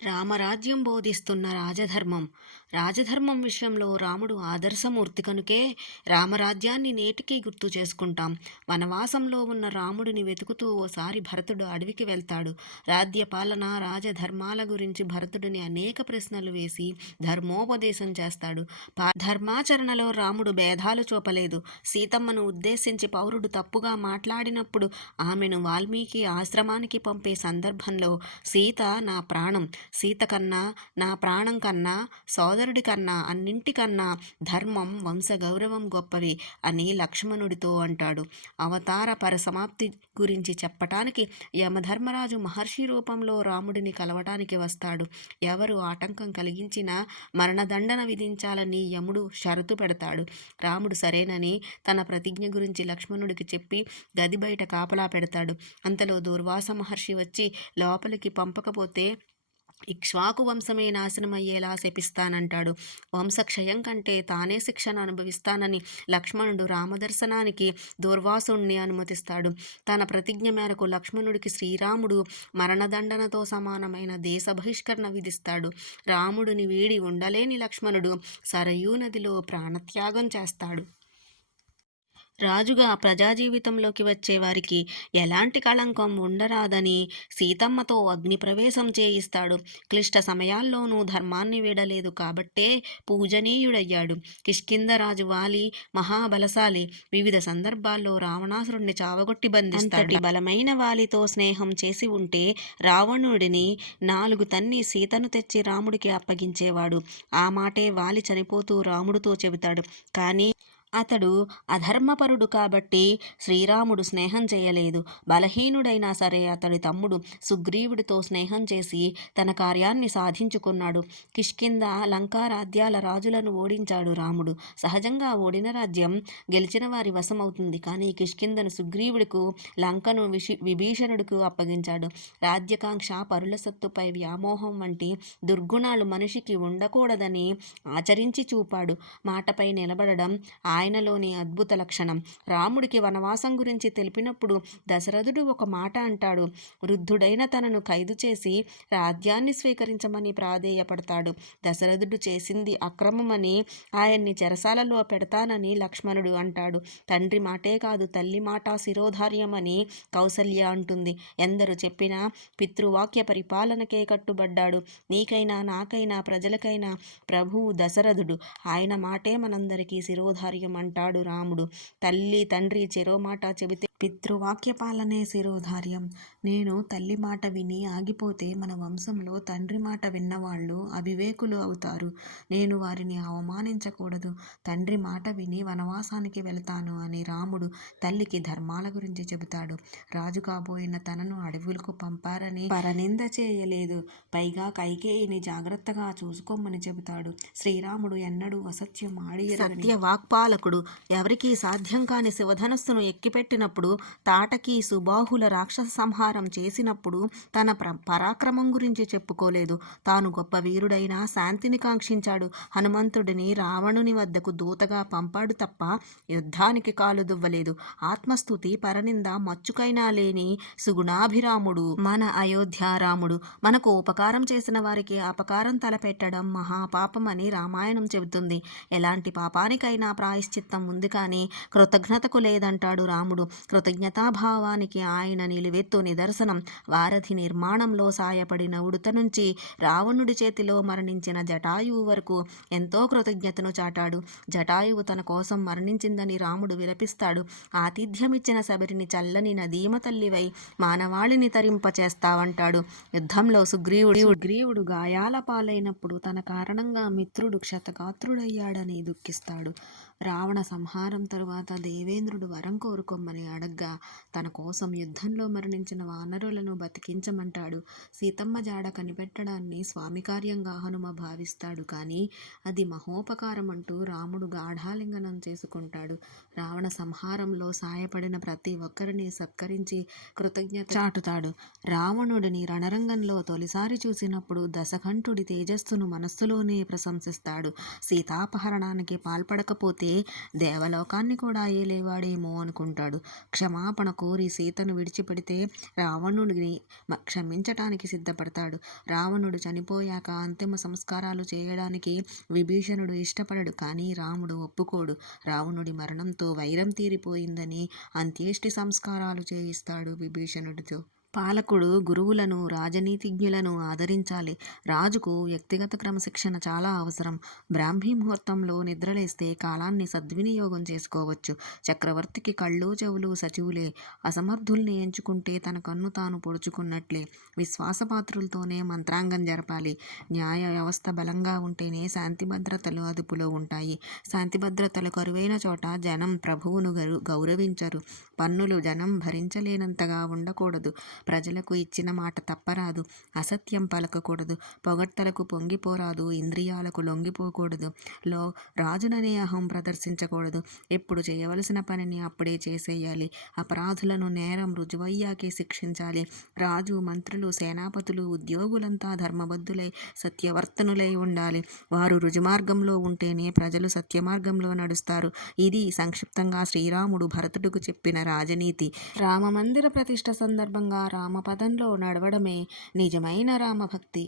రామరాజ్యం బోధిస్తున్న రాజధర్మం. రాజధర్మం విషయంలో రాముడు ఆదర్శమూర్తి కనుకే రామరాజ్యాన్ని నేటికీ గుర్తు చేసుకుంటాం. వనవాసంలో ఉన్న రాముడిని వెతుకుతూ ఓసారి భరతుడు అడవికి వెళ్తాడు. రాజ్య పాలన, రాజధర్మాల గురించి భరతుడిని అనేక ప్రశ్నలు వేసి ధర్మోపదేశం చేస్తాడు. ధర్మాచరణలో రాముడు భేదాలు చూపలేదు. సీతమ్మను ఉద్దేశించి పౌరుడు తప్పుగా మాట్లాడినప్పుడు ఆమెను వాల్మీకి ఆశ్రమానికి పంపే సందర్భంలో సీత నా ప్రాణం, సీత కన్నా, నా ప్రాణం కన్నా, సోదరుడి కన్నా, అన్నింటికన్నా ధర్మం, వంశగౌరవం గొప్పవి అని లక్ష్మణుడితో అంటాడు. అవతార పరసమాప్తి గురించి చెప్పటానికి యమధర్మరాజు మహర్షి రూపంలో రాముడిని కలవటానికి వస్తాడు. ఎవరు ఆటంకం కలిగించినా మరణదండన విధించాలని యముడు షరతు పెడతాడు. రాముడు సరేనని తన ప్రతిజ్ఞ గురించి లక్ష్మణుడికి చెప్పి గది బయట కాపలా పెడతాడు. అంతలో దూర్వాస మహర్షి వచ్చి లోపలికి పంపకపోతే ఇక్ష్వాకు వంశమే నాశనమయ్యేలా శపిస్తానంటాడు. వంశక్షయం కంటే తానే శిక్షను అనుభవిస్తానని లక్ష్మణుడు రామదర్శనానికి దూర్వాసుణ్ణి అనుమతిస్తాడు. తన ప్రతిజ్ఞ మేరకు లక్ష్మణుడికి శ్రీరాముడు మరణదండనతో సమానమైన దేశ బహిష్కరణ విధిస్తాడు. రాముడిని వీడి ఉండలేని లక్ష్మణుడు సరయూ నదిలో ప్రాణత్యాగం చేస్తాడు. రాజుగా ప్రజా జీవితంలోకి వచ్చే వారికి ఎలాంటి కళంకం ఉండరాదని సీతమ్మతో అగ్నిప్రవేశం చేయిస్తాడు. క్లిష్ట సమయాల్లోనూ ధర్మాన్ని వీడలేదు కాబట్టే పూజనీయుడయ్యాడు. కిష్కింధరాజు వాలి మహాబలశాలి. వివిధ సందర్భాల్లో రావణాసురుణ్ణి చావగొట్టి బంధిస్తాడు. అంతటి బలమైన వాలితో స్నేహం చేసి ఉంటే రావణుడిని 4 తన్ని సీతను తెచ్చి రాముడికి అప్పగించేవాడు. ఆ మాటే వాలి చనిపోతూ రాముడితో చెబుతాడు. కానీ అతడు అధర్మపరుడు కాబట్టి శ్రీరాముడు స్నేహం చేయలేదు. బలహీనుడైనా సరే అతడి తమ్ముడు సుగ్రీవుడితో స్నేహం చేసి తన కార్యాన్ని సాధించుకున్నాడు. కిష్కింద లంకారాజ్యాల రాజులను ఓడించాడు రాముడు. సహజంగా ఓడిన రాజ్యం గెలిచిన వారి వశమవుతుంది. కానీ కిష్కిందను సుగ్రీవుడికు, లంకను విభీషణుడికి అప్పగించాడు. రాజ్యకాంక్ష, పరుల సత్తుపై వ్యామోహం వంటి దుర్గుణాలు మనిషికి ఉండకూడదని ఆచరించి చూపాడు. మాటపై నిలబడడం ఆయనలోని అద్భుత లక్షణం. రాముడికి వనవాసం గురించి తెలిపినప్పుడు దశరథుడు ఒక మాట అంటాడు. వృద్ధుడైన తనను ఖైదు చేసి రాజ్యాన్ని స్వీకరించమని ప్రాధేయపడతాడు. దశరథుడు చేసింది అక్రమమని ఆయన్ని చెరసాలలో పెడతానని లక్ష్మణుడు అంటాడు. తండ్రి మాటే కాదు, తల్లి మాట శిరోధార్యమని కౌసల్య అంటుంది. ఎందరు చెప్పినా పితృవాక్య పరిపాలనకే కట్టుబడ్డాడు. నీకైనా, నాకైనా, ప్రజలకైనా ప్రభువు దశరథుడు. ఆయన మాటే మనందరికీ శిరోధార్యం అంటాడు రాముడు. తల్లి తండ్రి చెరో మాట చెబితే పితృవాక్య పాలనే శిరోధార్యం. నేను తల్లి మాట విని ఆగిపోతే మన వంశంలో తండ్రి మాట విన్నవాళ్ళు అవివేకులు అవుతారు. నేను వారిని అవమానించకూడదు. తండ్రి మాట విని వనవాసానికి వెళతాను అని రాముడు తల్లికి ధర్మాల గురించి చెబుతాడు. రాజు కాబోయిన తనను అడవులకు పంపారని పరనింద చేయలేదు. పైగా కైకేయిని జాగ్రత్తగా చూసుకోమని చెబుతాడు. శ్రీరాముడు ఎన్నడూ అసత్యం ఆడి సత్య వాక్పాలకుడు. ఎవరికీ సాధ్యం కాని శివధనస్సును ఎక్కిపెట్టినప్పుడు, తాటకి సుబాహుల రాక్షస సంహారం చేసినప్పుడు తన పరాక్రమం గురించి చెప్పుకోలేదు. తాను గొప్ప వీరుడైనా శాంతిని కాంక్షించాడు. హనుమంతుడిని రావణుని వద్దకు దూతగా పంపాడు తప్ప యుద్ధానికి కాలు దువ్వలేదు. ఆత్మస్థుతి, పరనింద మచ్చుకైనా లేని సుగుణాభిరాముడు మన అయోధ్య రాముడు. మనకు ఉపకారం చేసిన వారికి అపకారం తలపెట్టడం మహాపాపమని రామాయణం చెబుతుంది. ఎలాంటి పాపానికైనా ప్రాయశ్చిత్తం ఉంది కానీ కృతజ్ఞతకు లేదంటాడు రాముడు. కృతజ్ఞతాభావానికి ఆయన నిలువెత్తు నిదర్శనం. వారధి నిర్మాణంలో సాయపడిన ఉడుత నుంచి రావణుడి చేతిలో మరణించిన జటాయువు వరకు ఎంతో కృతజ్ఞతను చాటాడు. జటాయువు తన కోసం మరణించిందని రాముడు విలపిస్తాడు. ఆతిథ్యమిచ్చిన శబరిని చల్లని నదీమ తల్లివై మానవాళిని తరింపచేస్తావంటాడు. యుద్ధంలో సుగ్రీవుడు గాయాల పాలైనప్పుడు తన కారణంగా మిత్రుడు క్షతగాత్రుడయ్యాడని దుఃఖిస్తాడు. రావణ సంహారం తరువాత దేవేంద్రుడు వరం కోరుకోమని అడగ్గా తన కోసం యుద్ధంలో మరణించిన వానరులను బతికించమంటాడు. సీతమ్మ జాడ కనిపెట్టడాన్ని స్వామి కార్యంగా హనుమ భావిస్తాడు. కానీ అది మహోపకారం అంటూ రాముడు గాఢాలింగనం చేసుకుంటాడు. రావణ సంహారంలో సాయపడిన ప్రతి ఒక్కరిని సత్కరించి కృతజ్ఞత చాటుతాడు. రావణుడిని రణరంగంలో తొలిసారి చూసినప్పుడు దశకంఠుడి తేజస్సును మనస్సులోనే ప్రశంసిస్తాడు. సీతాపహరణానికి పాల్పడకపోతే దేవలోకాన్ని కూడా ఏలేవాడేమో అనుకుంటాడు. క్షమాపణ కోరి సీతను విడిచిపెడితే రావణుడిని క్షమించటానికి సిద్ధపడతాడు. రావణుడు చనిపోయాక అంతిమ సంస్కారాలు చేయడానికి విభీషణుడు ఇష్టపడడు. కానీ రాముడు ఒప్పుకోడు. రావణుడి మరణంతో వైరం తీరిపోయిందని అంత్యేష్టి సంస్కారాలు చేయిస్తాడు విభీషణుడితో. పాలకుడు గురువులను, రాజనీతిజ్ఞులను ఆదరించాలి. రాజుకు వ్యక్తిగత క్రమశిక్షణ చాలా అవసరం. బ్రాహ్మీ ముహూర్తంలో నిద్రలేస్తే కాలాన్ని సద్వినియోగం చేసుకోవచ్చు. చక్రవర్తికి కళ్ళు చెవులు సచివులే. అసమర్థుల్ని ఎంచుకుంటే తన కన్ను తాను పొడుచుకున్నట్లే. విశ్వాసపాత్రులతోనే మంత్రాంగం జరపాలి. న్యాయ వ్యవస్థ బలంగా ఉంటేనే శాంతి భద్రతలు అదుపులో ఉంటాయి. శాంతి భద్రతలు కరువైన చోట జనం ప్రభువును గౌరవించరు. పన్నులు జనం భరించలేనంతగా ఉండకూడదు. ప్రజలకు ఇచ్చిన మాట తప్పరాదు. అసత్యం పలకకూడదు. పొగడ్తలకు పొంగిపోరాదు. ఇంద్రియాలకు లొంగిపోకూడదు. రాజుననే అహం ప్రదర్శించకూడదు. ఎప్పుడు చేయవలసిన పనిని అప్పుడే చేసేయాలి. అపరాధులను నేరం రుజువయ్యాకే శిక్షించాలి. రాజు, మంత్రులు, సేనాపతులు, ఉద్యోగులంతా ధర్మబద్ధులై సత్యవర్తనులై ఉండాలి. వారు రుజుమార్గంలో ఉంటేనే ప్రజలు సత్యమార్గంలో నడుస్తారు. ఇది సంక్షిప్తంగా శ్రీరాముడు భరతుడికి చెప్పిన రాజనీతి. రామమందిర ప్రతిష్ఠ సందర్భంగా రామపదంలో నడవడమే నిజమైన రామభక్తి.